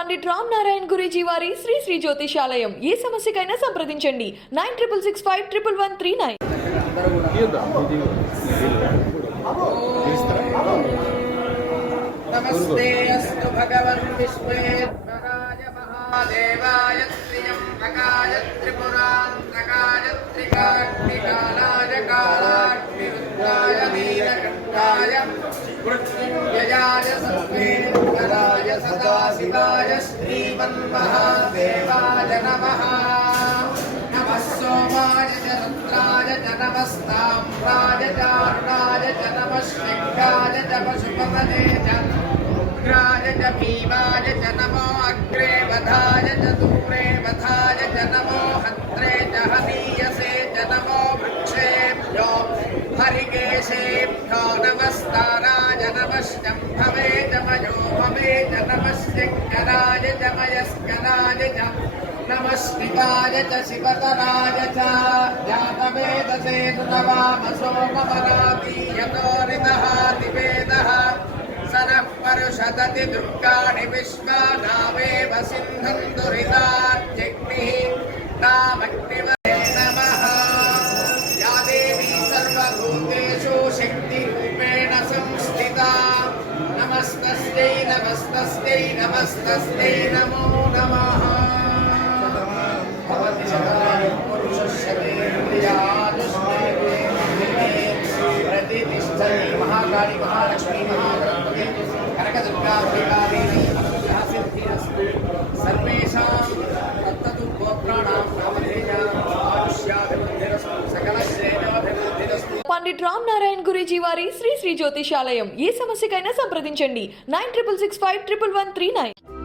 పండిట్ రామ్ నారాయణ గురూజీ వారి శ్రీ శ్రీ జ్యోతిషాలయం ఏ సమస్యకైనా సంప్రదించండి 9665611139. नमस्ते अस्तु भगवन् विश्वेश्वराय महादेवाय त्र्यम्बकाय त्रिपुरान्तकाय त्रिकाग्निकालाय कालाग्निरुद्राय नीलकण्ठाय मृत्युञ्जयाय सर्वेश्वराय सदाशिवाय श्रीमन्महादेवाय नमः। नमः सोमाय च रुद्राय च नमस्ताम्राय च अरुणाय च नमः शङ्खाय च पशुपतये च उग्राय च भीमाय च नमो अग्रे वधाय च दूरे वधाय च नमो हन्त्रे च हनीयसे च नमो वृक्षेभ्यो हरिकेशेभ्यो नमस्ताराय नमः शम्भवे च मयोभवे च नमः शङ्कराय च मयस्कराय च नमः शिवाय च शिवतराय च जातवेदसे सुतवामसोमवराति यतो ऋतः दिवेदः सनः परुषदति दुर्गाणि विश्वानामेव सिन्धुं दुरितात्यग्निः तामग्निवते नमः। या देवी सर्वभूतेषु शक्तिरूपेण संस्थिता नमस्तस्यै नमस्तस्यै नमस्तस्यै नमो नमः। प्रतिष्ठति महाकाली महालक्ष्मी महागणपति कनकदुर्गा देवी सिद्धिरस्तु सर्वेषां तत्तु गोत्राणां नामधेया आयुष्याभिवृद्धिरस्तु सकलश्रेयोभिवृद्धिरस्तु। పండిట్ రామ్ నారాయణ గురూజీ వారి శ్రీ శ్రీ జ్యోతిషాలయం ఏ సమస్యకైనా సంప్రదించండి 9665111139.